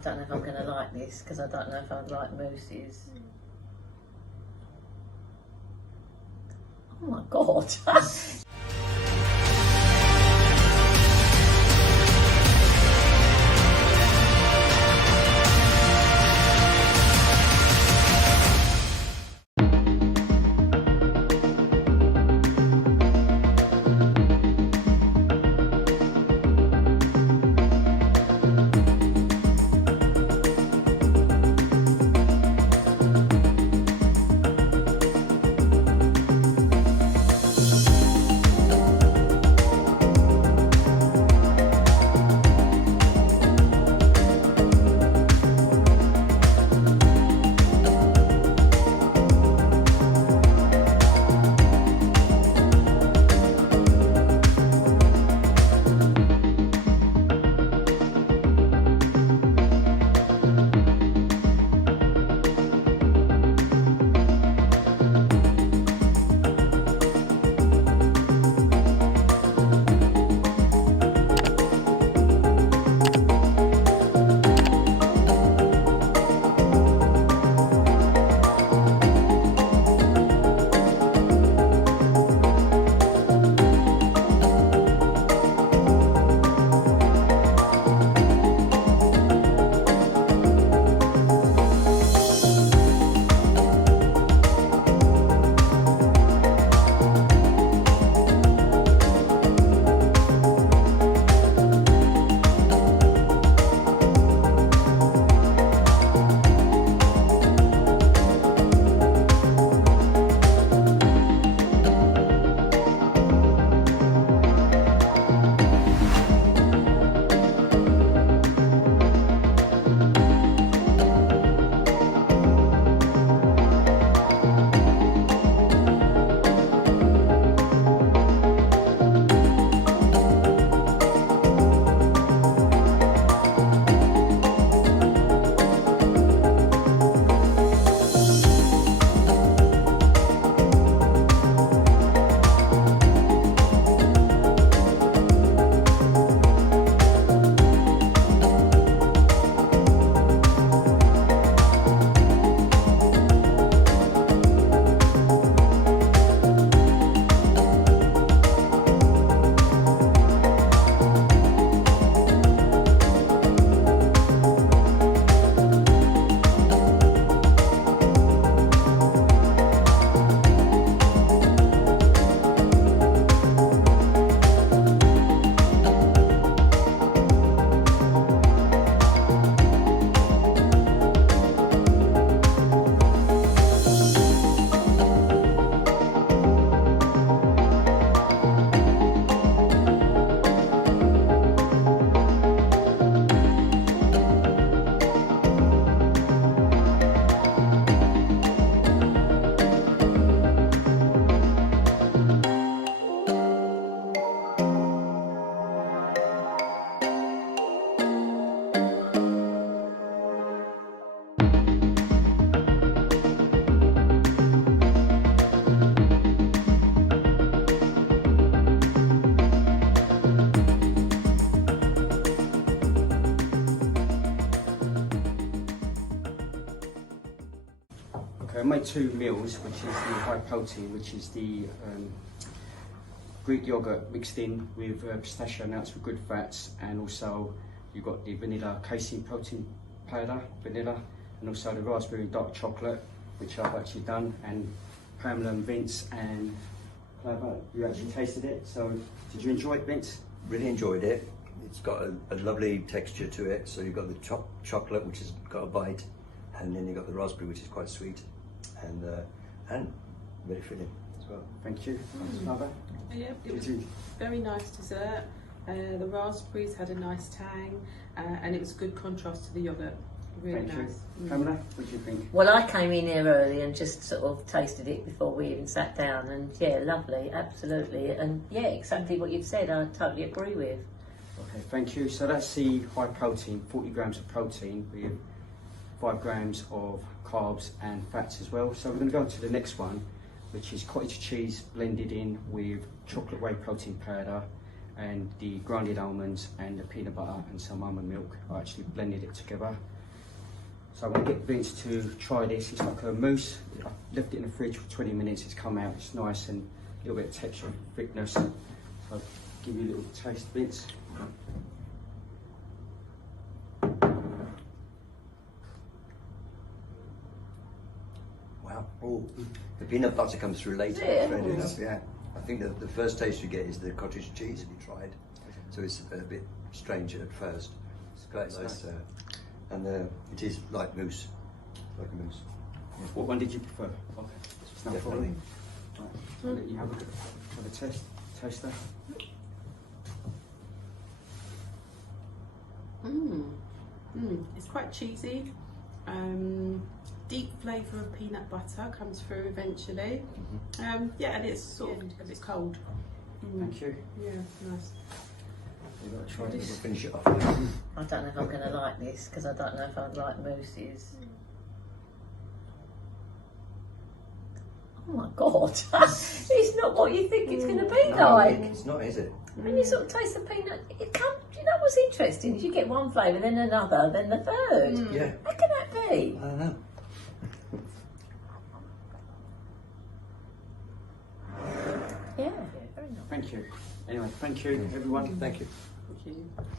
I don't know if I'm going to like this because I don't know if I'd like mousses. Oh my God. I made two meals, which is the high protein, which is the Greek yogurt mixed in with pistachio nuts with good fats, and also you've got the vanilla casein protein powder, vanilla, and also the raspberry dark chocolate, which I've actually done, and Pamela and Vince and Clover, you actually tasted it. So did you enjoy it, Vince? Really enjoyed it. It's got a lovely texture to it. So you've got the chocolate, which has got a bite, and then you've got the raspberry, which is quite sweet, and very filling as well. Thank you. Clover? Yeah, it was very nice dessert. The raspberries had a nice tang, and it was a good contrast to the yogurt. Really Thank nice. you. Pamela, what do you think? Well, I came in here early and just sort of tasted it before we even sat down, and yeah, lovely, absolutely, and yeah, exactly what you've said, I totally agree with. Okay, thank you. So that's the high protein, 40 grams of protein with 5 grams of carbs and fats as well. So we're going to go on to the next one, which is cottage cheese blended in with chocolate whey protein powder and the grounded almonds and the peanut butter and some almond milk. I actually blended it together. So I'm going to get Vince to try this. It's like a mousse. I left it in the fridge for 20 minutes. It's come out. It's nice and a little bit of texture and thickness. So I'll give you a little taste, Vince. Wow. Oh, the peanut butter comes through later. Yeah. Strangely enough, yeah. I think the first taste you get is the cottage cheese. Have you tried? So it's a bit strange at first. It's quite nice. And it is like mousse. Like a mousse. What one did you prefer? Okay. It's no Definitely. problem. Right. I'll let you have a taste that. It's quite cheesy. Deep flavour of peanut butter comes through eventually. Yeah, and it's sort of because it's cold. Thank you. Yeah, nice. You've got to try We'll this. finish it off. I don't know if I'm going to like this because I don't know if I like mousses. Oh my god, it's not what you think it's going to be No, like. it's not, is it? When you sort of taste the peanut, it can't, you know what's interesting is you get one flavour, then another, then the third. Yeah. How can that be? I don't know. Yeah, very nice. Thank you. Anyway, thank you, everyone. Thank you. Thank you.